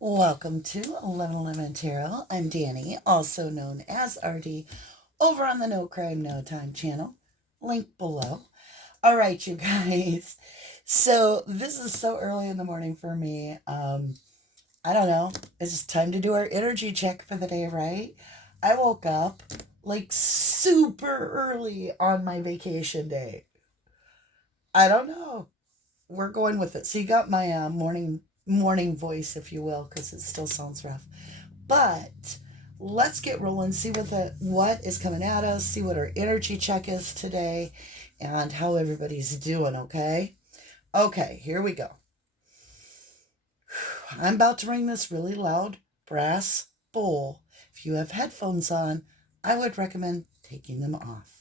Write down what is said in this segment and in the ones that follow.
Welcome to 1111 Tarot. I'm Danny, also known as RD, over on the No Crime No Time channel. Link below. All right, you guys. So this is so early in the morning for me. I don't know. It's time to do our energy check for the day, right? I woke up like super early on my vacation day. I don't know. We're going with it. So you got my morning voice, if you will, because it still sounds rough. But let's get rolling. See what is coming at us. See what our energy check is today, and how everybody's doing. Okay. Here we go. I'm about to ring this really loud brass bowl. If you have headphones on, I would recommend taking them off.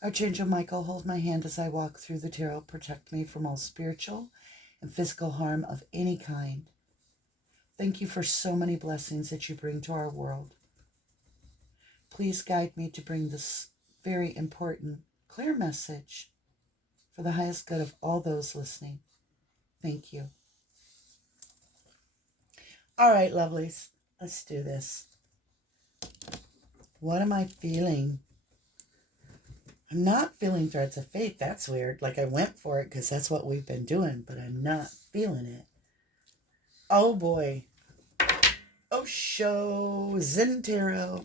Archangel Michael, hold my hand as I walk through the tarot. Protect me from all spiritual and physical harm of any kind. Thank you for so many blessings that you bring to our world. Please guide me to bring this very important, clear message for the highest good of all those listening. Thank you. All right, lovelies, let's do this. What am I feeling? I'm not feeling threads of fate. That's weird. Like I went for it because that's what we've been doing, but I'm not feeling it. Oh boy. Osho Zentaro.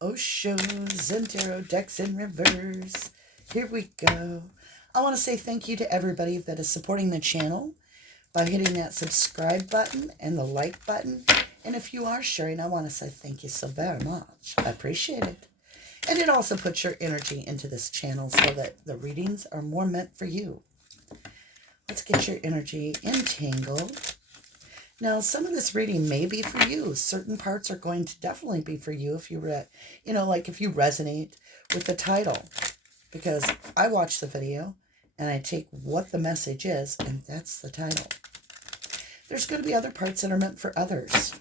Osho Zentaro, decks in reverse. Here we go. I want to say thank you to everybody that is supporting the channel by hitting that subscribe button and the like button. And if you are sharing, I want to say thank you so very much. I appreciate it. And it also puts your energy into this channel so that the readings are more meant for you. Let's get your energy entangled. Now, some of this reading may be for you. Certain parts are going to definitely be for you if you if you resonate with the title. Because I watch the video and I take what the message is, and that's the title. There's going to be other parts that are meant for others.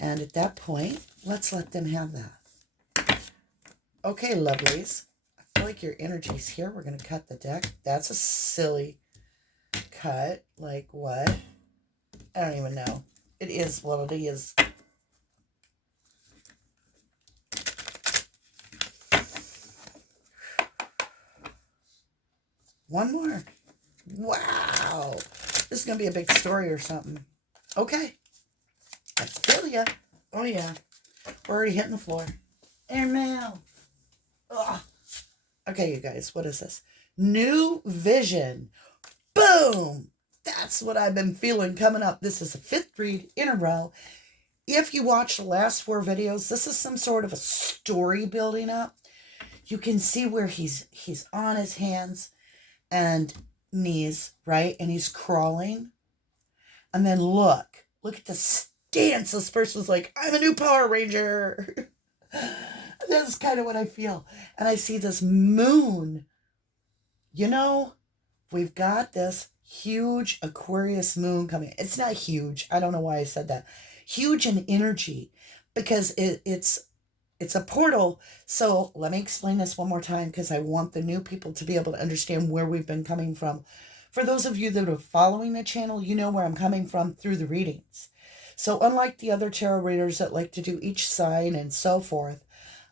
And at that point, let's let them have that. Okay, lovelies. I feel like your energy's here. We're going to cut the deck. That's a silly cut. Like what? I don't even know. It is what it is. One more. Wow. This is going to be a big story or something. Okay. I feel ya. Oh, yeah. We're already hitting the floor. Airmail. Ugh. Okay, you guys. What is this? New vision. Boom. That's what I've been feeling coming up. This is the 5th read in a row. If you watch the last 4 videos, this is some sort of a story building up. You can see where he's on his hands and knees, right? And he's crawling. And then look at the stance. This person's like, I'm a new Power Ranger. That's kind of what I feel. And I see this moon. We've got this huge Aquarius moon coming. It's not huge. I don't know why I said that. Huge in energy because it's a portal. So let me explain this one more time because I want the new people to be able to understand where we've been coming from. For those of you that are following the channel, you know where I'm coming from through the readings. So unlike the other tarot readers that like to do each sign and so forth,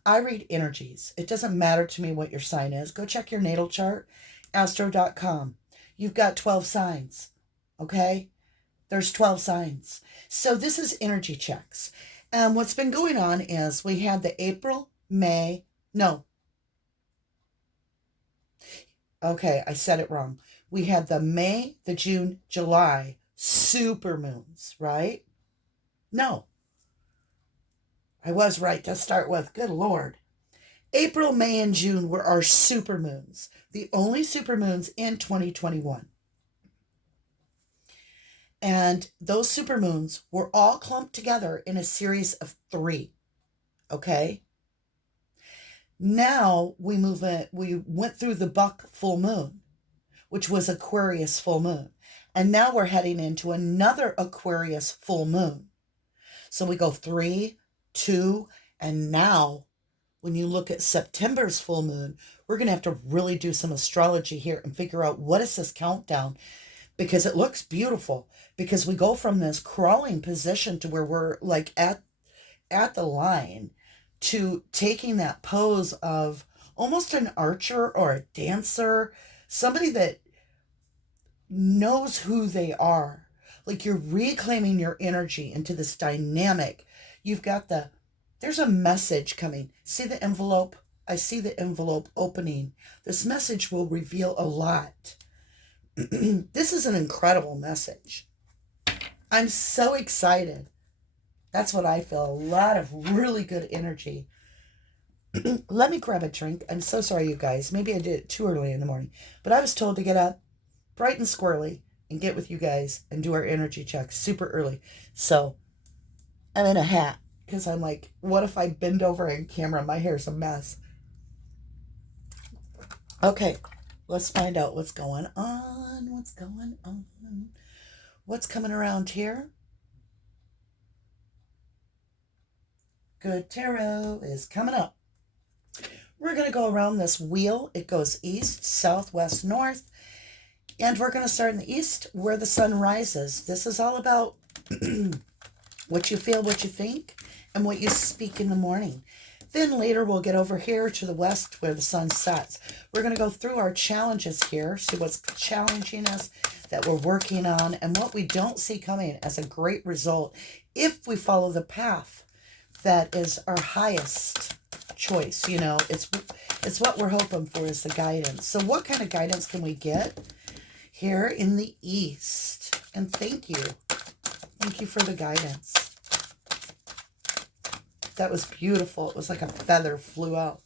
I read energies. It doesn't matter to me what your sign is. Go check your natal chart, astro.com. You've got 12 signs, okay? There's 12 signs. So this is energy checks. And what's been going on is we had the I said it wrong. We had the May, the June, July super moons, right? No. I was right to start with. Good Lord. April, May, and June were our super moons. The only super moons in 2021. And those super moons were all clumped together in a series of 3. Okay? Now we went through the buck full moon, which was Aquarius full moon. And now we're heading into another Aquarius full moon. So we go 3, 2, And now, when you look at September's full moon, we're going to have to really do some astrology here and figure out what is this countdown, because it looks beautiful, because we go from this crawling position to where we're like at the line to taking that pose of almost an archer or a dancer, somebody that knows who they are. Like you're reclaiming your energy into this dynamic. You've got there's a message coming. See the envelope? I see the envelope opening. This message will reveal a lot. This is an incredible message. I'm so excited. That's what I feel. A lot of really good energy. Let me grab a drink. I'm so sorry, you guys. Maybe I did it too early in the morning. But I was told to get up bright and squirrely and get with you guys and do our energy check super early. So I'm in a hat because I'm like, what if I bend over in camera? My hair's a mess. Okay, let's find out what's going on. What's going on? What's coming around here? Good tarot is coming up. We're going to go around this wheel. It goes east, south, west, north. And we're going to start in the east where the sun rises. This is all about what you feel, what you think, and what you speak in the morning. Then later we'll get over here to the west where the sun sets. We're going to go through our challenges here, see what's challenging us, that we're working on, and what we don't see coming as a great result if we follow the path that is our highest choice. You know, it's what we're hoping for is the guidance. So what kind of guidance can we get here in the east? And thank you. Thank you for the guidance. That was beautiful. It was like a feather flew out.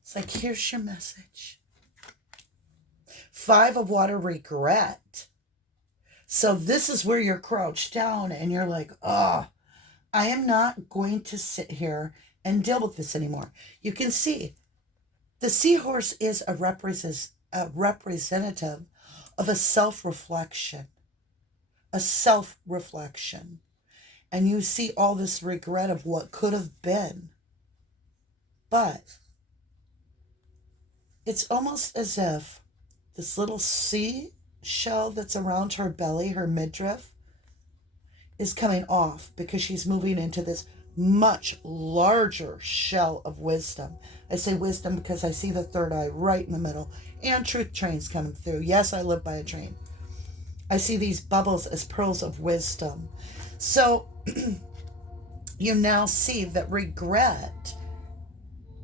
It's like, here's your message. 5 of water, regret. So this is where you're crouched down and you're like, oh, I am not going to sit here and deal with this anymore. You can see the seahorse is a representative of a self-reflection. A self-reflection. And you see all this regret of what could have been. But it's almost as if this little seashell that's around her belly, her midriff, is coming off because she's moving into this much larger shell of wisdom. I say wisdom because I see the third eye right in the middle, and truth trains coming through. Yes, I live by a train. I see these bubbles as pearls of wisdom. So you now see that regret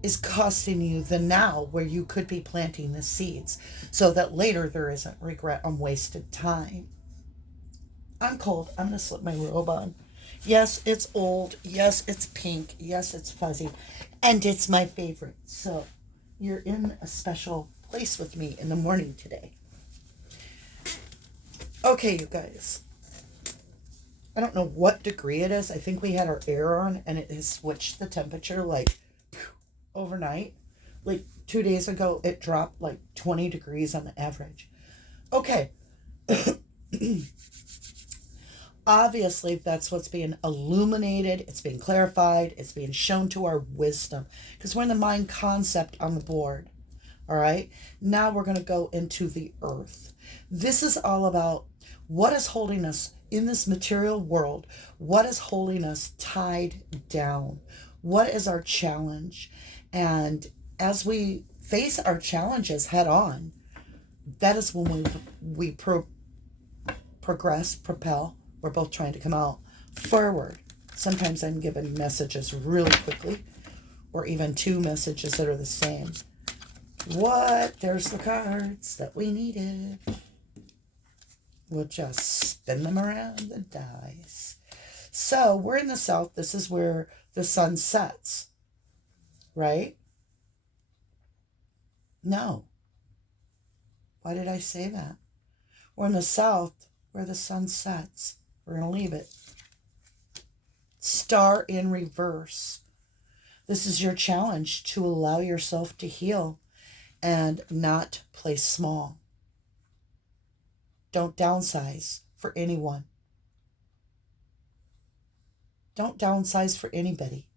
is costing you the now where you could be planting the seeds so that later there isn't regret on wasted time. I'm cold. I'm going to slip my robe on. Yes, it's old. Yes, it's pink. Yes, it's fuzzy. And it's my favorite. So you're in a special place with me in the morning today. Okay, you guys. I don't know what degree it is. I think we had our air on and it has switched the temperature like overnight. Like 2 days ago, it dropped like 20 degrees on the average. Okay. Obviously, that's what's being illuminated. It's being clarified. It's being shown to our wisdom. Because we're in the mind concept on the board. All right. Now we're going to go into the earth. This is all about what is holding us in this material world. What is holding us tied down? What is our challenge? And as we face our challenges head on, that is when we progress, propel. We're both trying to come out forward. Sometimes I'm given messages really quickly, or even 2 messages that are the same. What? There's the cards that we needed. We'll just spin them around the dice. So we're in the south. This is where the sun sets, right? No. Why did I say that? We're in the south where the sun sets. We're going to leave it. Star in reverse. This is your challenge to allow yourself to heal and not play small. Don't downsize for anyone. Don't downsize for anybody.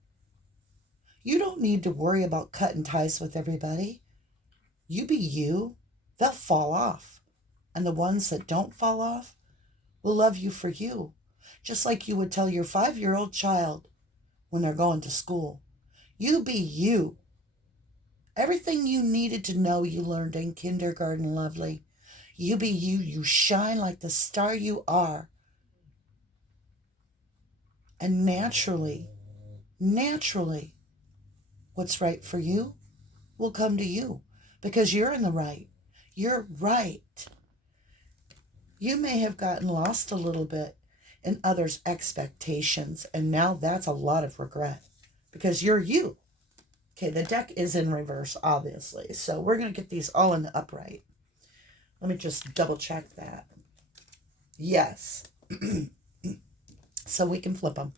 You don't need to worry about cutting ties with everybody. You be you. They'll fall off. And the ones that don't fall off will love you for you. Just like you would tell your 5-year-old child when they're going to school. You be you. Everything you needed to know you learned in kindergarten, lovely. You be you. You shine like the star you are. And naturally, what's right for you will come to you because you're in the right. You're right. You may have gotten lost a little bit in others' expectations, and now that's a lot of regret because you're you. Okay, the deck is in reverse, obviously, so we're going to get these all in the upright. Let me just double check that. Yes. So we can flip them.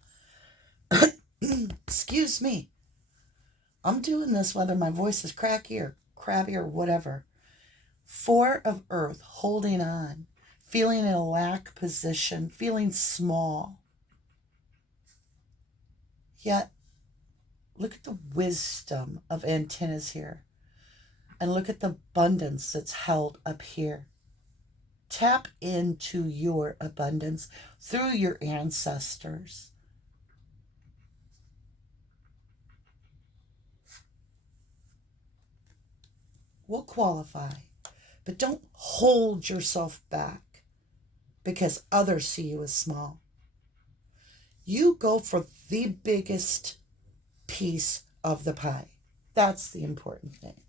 Excuse me. I'm doing this whether my voice is cracky or crabby or whatever. 4 of Earth, holding on, feeling in a lack position, feeling small. Yet, look at the wisdom of antennas here. And look at the abundance that's held up here. Tap into your abundance through your ancestors. Will qualify, but don't hold yourself back because others see you as small. You go for the biggest piece of the pie. That's the important thing.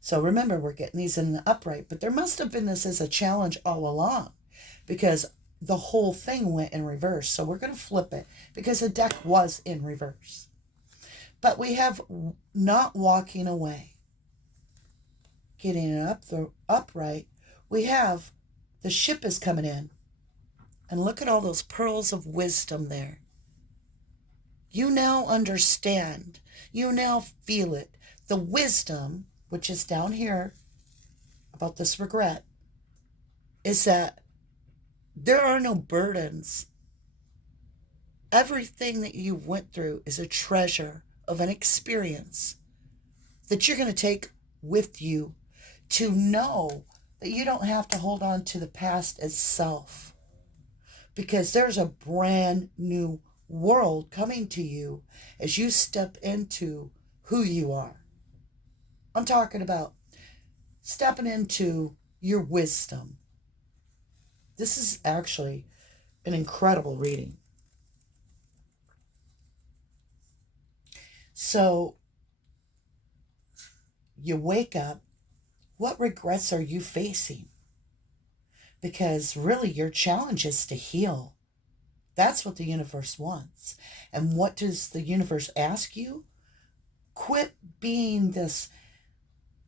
So remember, we're getting these in the upright, but there must have been this as a challenge all along because the whole thing went in reverse. So we're going to flip it because the deck was in reverse. But we have not walking away. Getting it up the upright, we have the ship is coming in. And look at all those pearls of wisdom there. You now understand. You now feel it. The wisdom, which is down here about this regret, is that there are no burdens. Everything that you went through is a treasure of an experience that you're going to take with you to know that you don't have to hold on to the past itself because there's a brand new world coming to you as you step into who you are. I'm talking about stepping into your wisdom. This is actually an incredible reading. So you wake up. What regrets are you facing? Because really your challenge is to heal. That's what the universe wants. And what does the universe ask you? Quit being this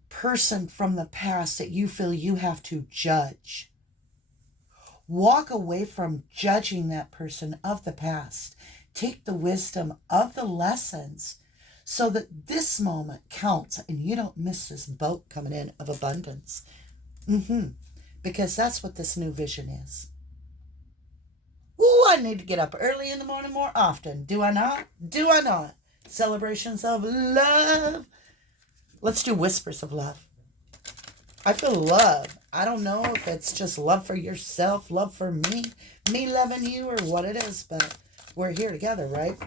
person from the past that you feel you have to judge. Walk away from judging that person of the past. Take the wisdom of the lessons so that this moment counts and you don't miss this boat coming in of abundance. Because that's what this new vision is. Ooh, I need to get up early in the morning more often. Do I not? Do I not? Celebrations of love. Let's do whispers of love. I feel love. I don't know if it's just love for yourself, love for me loving you, or what it is, but we're here together, right?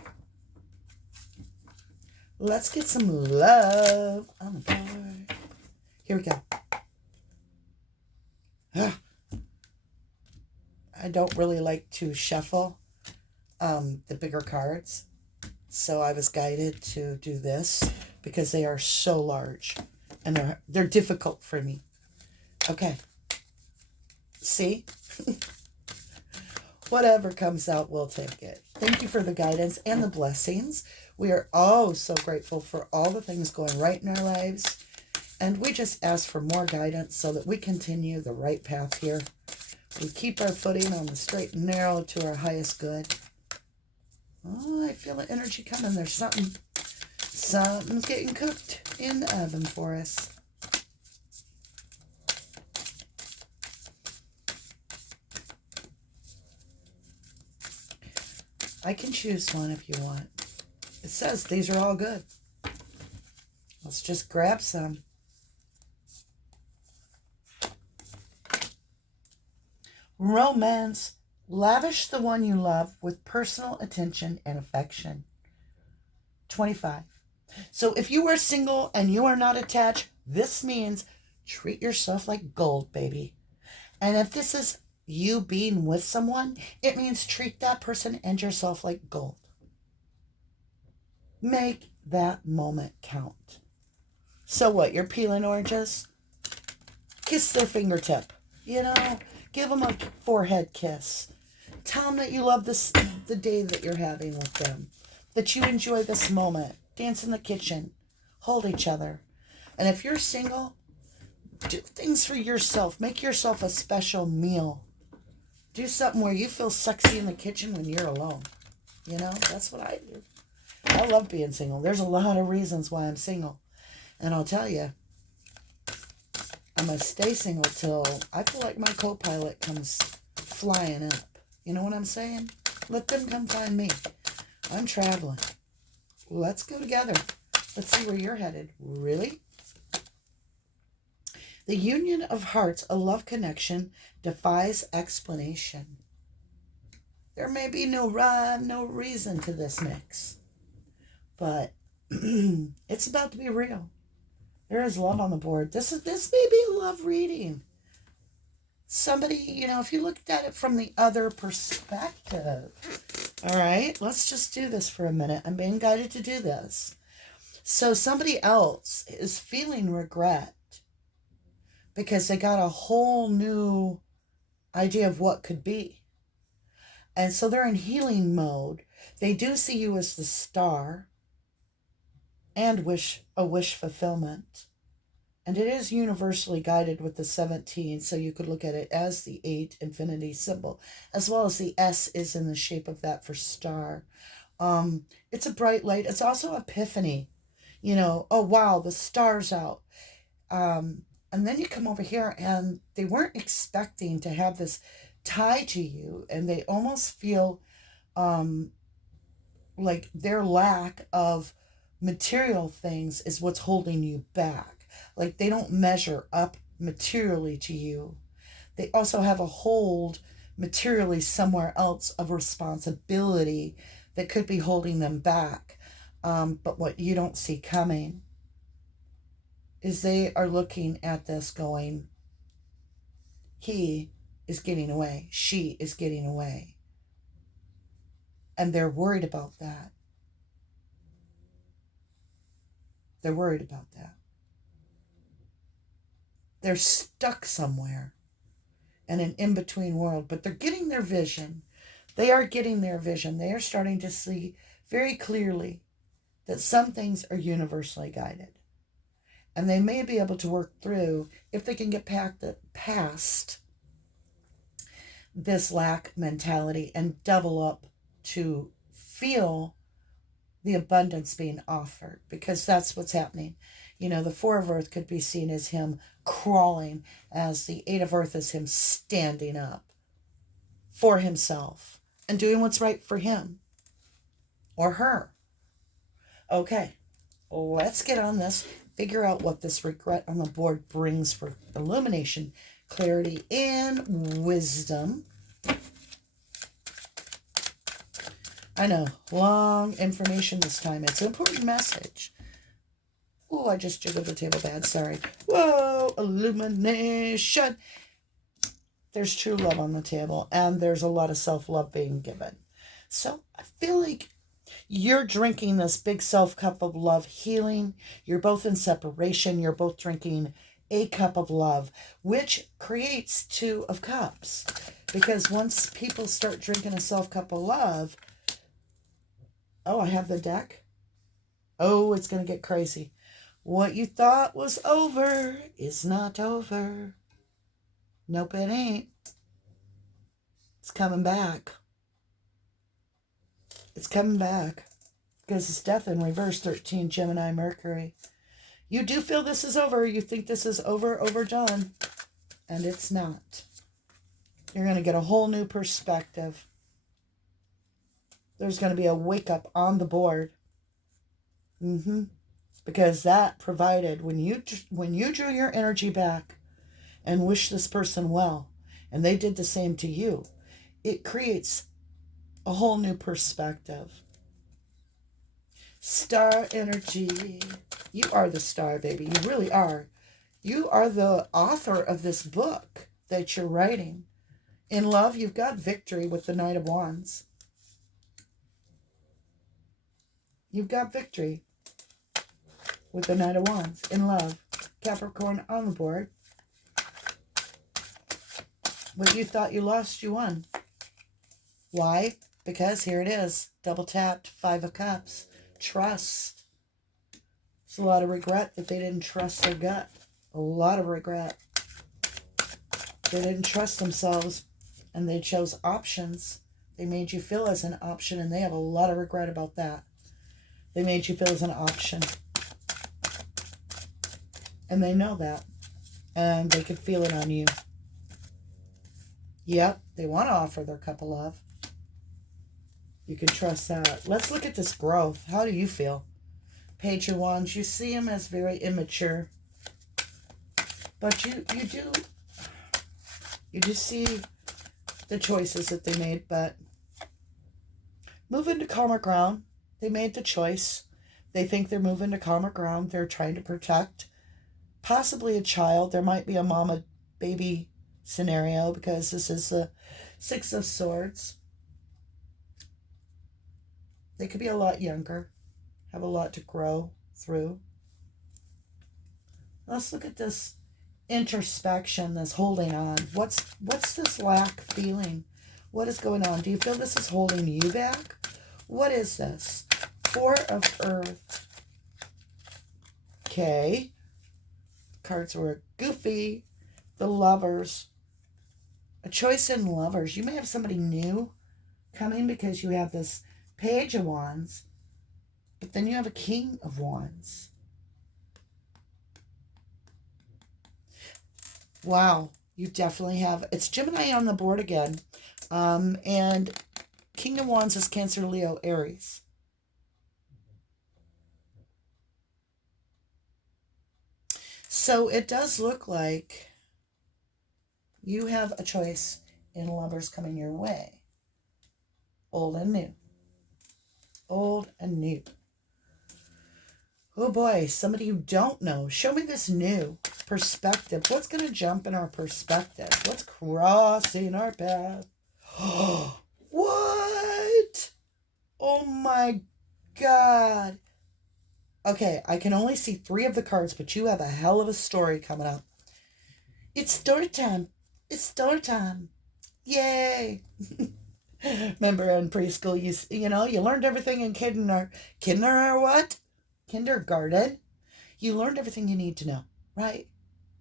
Let's get some love on the board. Here we go. I don't really like to shuffle the bigger cards, so I was guided to do this because they are so large and they're difficult for me. Okay. See? Whatever comes out, we'll take it. Thank you for the guidance and the blessings. We are so grateful for all the things going right in our lives. And we just ask for more guidance so that we continue the right path here. We keep our footing on the straight and narrow to our highest good. Oh, I feel the energy coming. There's something's getting cooked in the oven for us. I can choose one if you want. It says these are all good. Let's just grab some. Romance. Lavish the one you love with personal attention and affection. 25. So if you are single and you are not attached, this means treat yourself like gold, baby. And if this is you being with someone, it means treat that person and yourself like gold. Make that moment count. So what, you're peeling oranges? Kiss their fingertip. You know, give them a forehead kiss. Tell them that you love the day that you're having with them. That you enjoy this moment. Dance in the kitchen. Hold each other. And if you're single, do things for yourself. Make yourself a special meal. Do something where you feel sexy in the kitchen when you're alone. You know, that's what I do. I love being single. There's a lot of reasons why I'm single. And I'll tell you, I'm going to stay single till I feel like my co-pilot comes flying up. You know what I'm saying? Let them come find me. I'm traveling. Let's go together. Let's see where you're headed. Really? The union of hearts, a love connection, defies explanation. There may be no rhyme, no reason to this mix. But it's about to be real. There is love on the board. This may be a love reading. Somebody, you know, if you looked at it from the other perspective. All right, let's just do this for a minute. I'm being guided to do this. So somebody else is feeling regret because they got a whole new idea of what could be. And so they're in healing mode. They do see you as the star and wish fulfillment. And it is universally guided with the 17, so you could look at it as the 8 infinity symbol, as well as the S is in the shape of that for star. It's a bright light. It's also epiphany. You know, oh, wow, the star's out. And then you come over here, and they weren't expecting to have this tie to you, and they almost feel like their lack of material things is what's holding you back. Like they don't measure up materially to you. They also have a hold materially somewhere else of responsibility that could be holding them back. But what you don't see coming is they are looking at this going, he is getting away. She is getting away. And they're worried about that. They're worried about that. They're stuck somewhere in an in-between world, but they're getting their vision. They are getting their vision. They are starting to see very clearly that some things are universally guided. And they may be able to work through, if they can get past this lack mentality and double up to feel the abundance being offered, because that's what's happening. You know, the 4 of Earth could be seen as him crawling, as the 8 of Earth is him standing up for himself and doing what's right for him or her. Okay, let's get on this. Figure out what this regret on the board brings for illumination, clarity, and wisdom. I know, long information this time. It's an important message. Oh, I just jiggled the table bad. Sorry. Whoa, illumination. There's true love on the table, and there's a lot of self-love being given. So I feel like you're drinking this big self-cup of love healing. You're both in separation. You're both drinking a cup of love, which creates 2 of cups. Because once people start drinking a self-cup of love, oh, I have the deck. Oh, it's going to get crazy. What you thought was over is not over. Nope, it ain't. It's coming back. It's coming back. Because it's death in reverse, 13, Gemini, Mercury. You do feel this is over. You think this is overdone. And it's not. You're going to get a whole new perspective. There's going to be a wake up on the board. Mm-hmm. Because that provided, when you drew your energy back and wished this person well, and they did the same to you, it creates a whole new perspective. Star energy. You are the star, baby. You really are. You are the author of this book that you're writing. In love, you've got victory with the Knight of Wands. You've got victory with the Knight of Wands. In love, Capricorn on the board. What you thought you lost, you won. Why? Because here it is. Double tapped, 5 of Cups. Trust. It's a lot of regret that they didn't trust their gut. A lot of regret. They didn't trust themselves and they chose options. They made you feel as an option and they have a lot of regret about that. They made you feel as an option. And they know that. And they could feel it on you. Yep, they want to offer their cup of love. You can trust that. Let's look at this growth. How do you feel? Page of Wands, you see him as very immature. But you do see the choices that they made, but moving to calmer ground. They made the choice. They think they're moving to calmer ground. They're trying to protect possibly a child. There might be a mama-baby scenario because this is the 6 of Swords. They could be a lot younger, have a lot to grow through. Let's look at this introspection, this holding on. What's this lack feeling? What is going on? Do you feel this is holding you back? What is this? 4 of Earth. Okay. Cards were goofy. The Lovers. A choice in Lovers. You may have somebody new coming because you have this Page of Wands, but then you have a King of Wands. Wow, you definitely have. It's Gemini on the board again. And King of Wands is Cancer, Leo, Aries. So it does look like you have a choice in Lovers coming your way. Old and new. Old and new. Oh boy, somebody you don't know. Show me this new perspective. What's going to jump in our perspective? What's crossing our path? What? Oh my God. Okay, I can only see 3 of the cards, but you have a hell of a story coming up. It's story time. It's story time. Yay. Remember in preschool, you learned everything in kindergarten. You learned everything you need to know, right?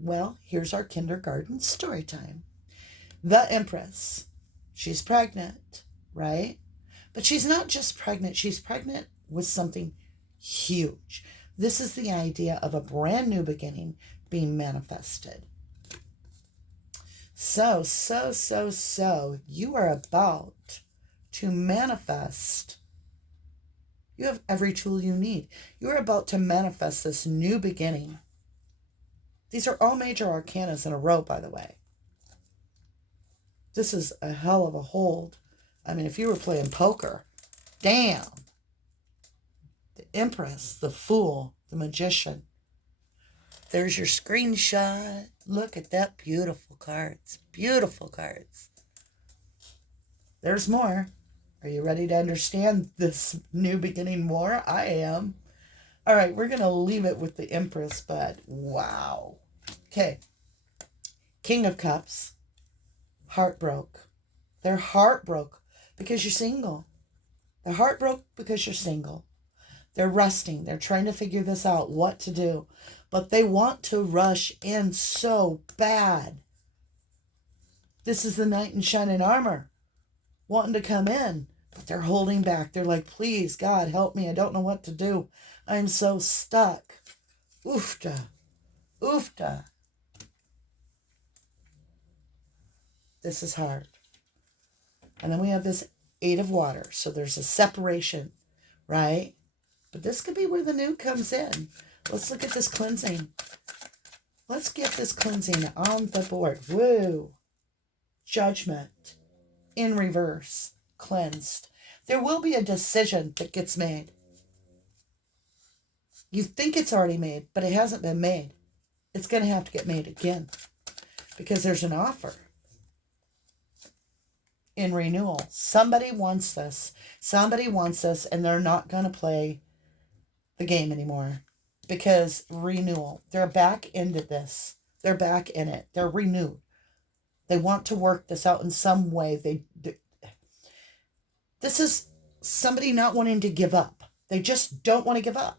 Well, here's our kindergarten story time. The Empress. She's pregnant, right? But she's not just pregnant. She's pregnant with something huge. This is the idea of a brand new beginning being manifested. So, you are about to manifest. You have every tool you need. You are about to manifest this new beginning. These are all major arcanas in a row, by the way. This is a hell of a hold. I mean, if you were playing poker, damn. The Empress, the Fool, the Magician. There's your screenshot. Look at that. Beautiful cards. Beautiful cards. There's more. Are you ready to understand this new beginning more? I am. All right, we're going to leave it with the Empress, but wow. Okay. King of Cups. Heartbroke. They're heartbroken because you're single. They're heartbroken because you're single. They're resting. They're trying to figure this out, what to do. But they want to rush in so bad. This is the knight in shining armor wanting to come in, but they're holding back. They're like, please, God, help me. I don't know what to do. I'm so stuck. Oofta. Oofta. This is hard. And then we have this 8 of Water. So there's a separation, right? But this could be where the new comes in. Let's look at this cleansing. Let's get this cleansing on the board. Woo! Judgment in reverse, cleansed. There will be a decision that gets made. You think it's already made, but it hasn't been made. It's going to have to get made again because there's an offer in renewal. Somebody wants this. Somebody wants this, and they're not going to play the game anymore because renewal. They're back into this. They're back in it. They're renewed. They want to work this out in some way. This is somebody not wanting to give up. They just don't want to give up.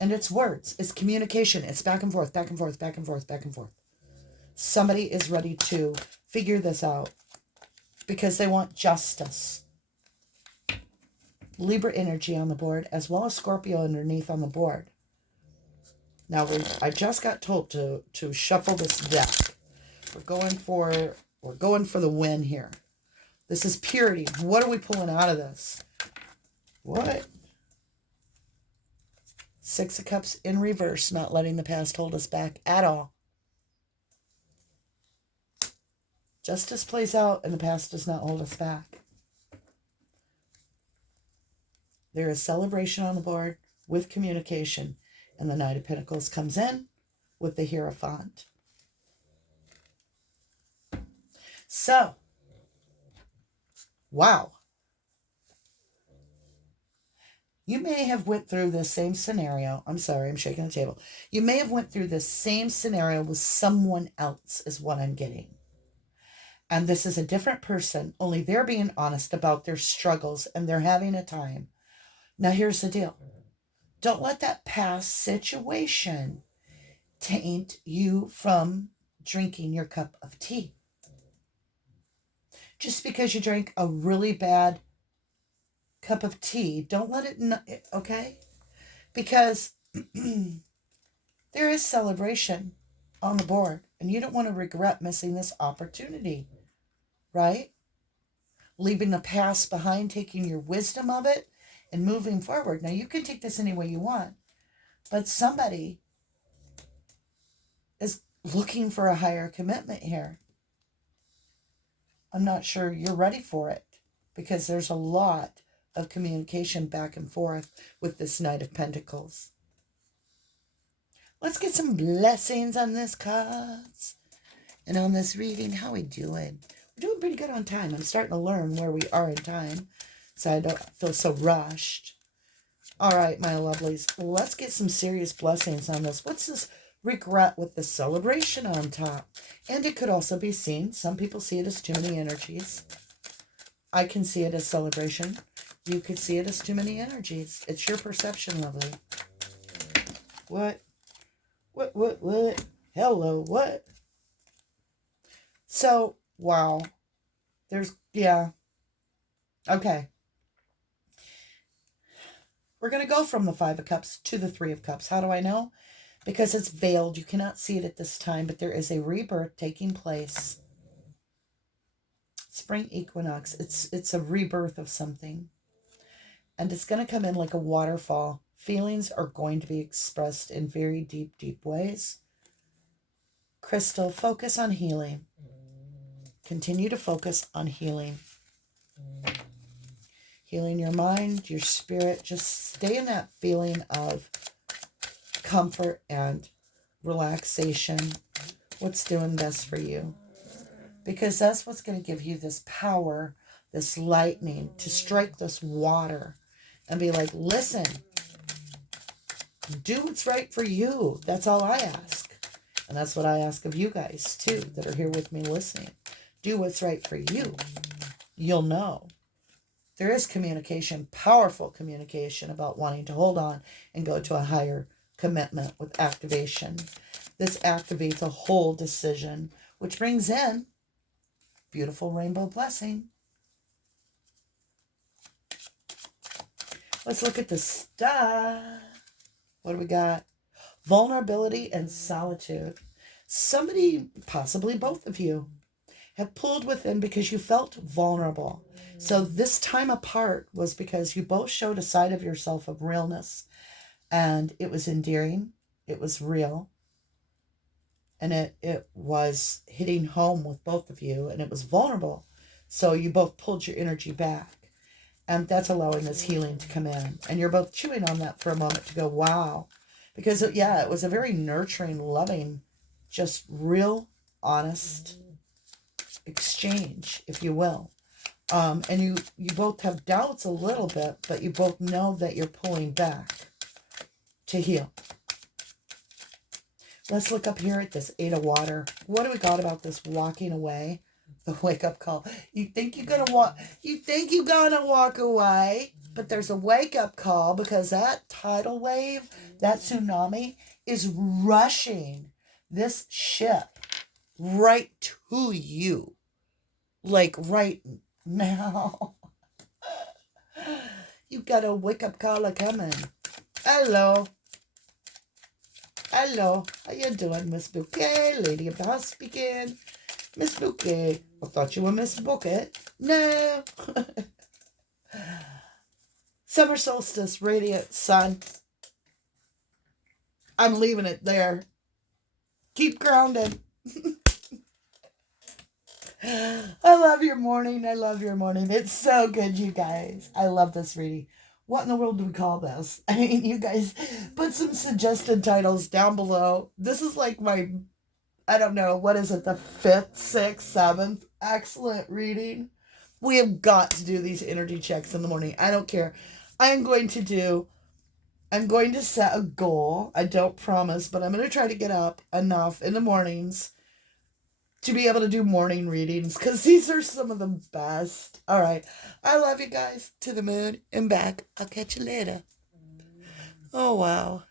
And it's words. It's communication. It's back and forth, back and forth, back and forth, back and forth. Somebody is ready to figure this out because they want justice. Libra energy on the board, as well as Scorpio underneath on the board. Now, I just got told to shuffle this deck. We're going for the win here. This is purity. What are we pulling out of this? What? Six of Cups in reverse, not letting the past hold us back at all. Justice plays out and the past does not hold us back. There is celebration on the board with communication. And the Knight of Pentacles comes in with the Hierophant. So, wow. You may have went through this same scenario. I'm sorry, I'm shaking the table. You may have went through this same scenario with someone else is what I'm getting. And this is a different person, only they're being honest about their struggles and they're having a time. Now, here's the deal. Don't let that past situation taint you from drinking your cup of tea. Just because you drank a really bad cup of tea, don't let it, okay? Because there is celebration on the board, and you don't want to regret missing this opportunity, right? Leaving the past behind, taking your wisdom of it, and moving forward. Now, you can take this any way you want, but somebody is looking for a higher commitment here. I'm not sure you're ready for it because there's a lot of communication back and forth with this Knight of Pentacles. Let's get some blessings on this cards and on this reading. How we doing? We're doing pretty good on time. I'm starting to learn where we are in time, so I don't feel so rushed. All right, my lovelies, let's get some serious blessings on this. What's this regret with the celebration on top? And it could also be seen, some people see it as too many energies. I can see it as celebration. You could see it as too many energies. It's your perception, lovely. What? Hello, what? So, wow. Yeah. Okay. We're going to go from the Five of Cups to the Three of Cups. How do I know? Because it's veiled. You cannot see it at this time, but there is a rebirth taking place. Spring equinox. It's a rebirth of something. And it's going to come in like a waterfall. Feelings are going to be expressed in very deep, deep ways. Crystal, focus on healing. Continue to focus on healing. Healing your mind, your spirit. Just stay in that feeling of comfort and relaxation. What's doing best for you. Because that's what's going to give you this power, this lightning, to strike this water and be like, listen, do what's right for you. That's all I ask. And that's what I ask of you guys, too, that are here with me listening. Do what's right for you. You'll know. There is communication, powerful communication about wanting to hold on and go to a higher commitment with activation. This activates a whole decision, which brings in beautiful rainbow blessing. Let's look at the star. What do we got? Vulnerability and solitude. Somebody, possibly both of you, have pulled within because you felt vulnerable. So this time apart was because you both showed a side of yourself of realness, and it was endearing, it was real, and it was hitting home with both of you, and it was vulnerable. So you both pulled your energy back, and that's allowing this healing to come in. And you're both chewing on that for a moment to go, wow. Because, it was a very nurturing, loving, just real, honest exchange, if you will. And you both have doubts a little bit, but you both know that you're pulling back to heal. Let's look up here at this 8 of water. What do we got about this walking away? The wake-up call. You think you're gonna walk away, but there's a wake-up call because that tidal wave, that tsunami, is rushing this ship right to you. Like right now. You got a wake-up call coming. Hello. How you doing, Miss Bouquet? Lady of the House speaking. Miss Bouquet. I thought you were Miss Bouquet. No. Summer solstice, radiant sun. I'm leaving it there. Keep grounded. I love your morning. It's so good, you guys. I love this reading. What in the world do we call this? I mean, you guys put some suggested titles down below. This is like my, I don't know, what is it, the 5th, 6th, 7th excellent reading? We have got to do these energy checks in the morning. I don't care. I'm going to set a goal. I don't promise, but I'm going to try to get up enough in the mornings to be able to do morning readings, because these are some of the best. All right. I love you guys. To the moon and back. I'll catch you later. Oh, wow.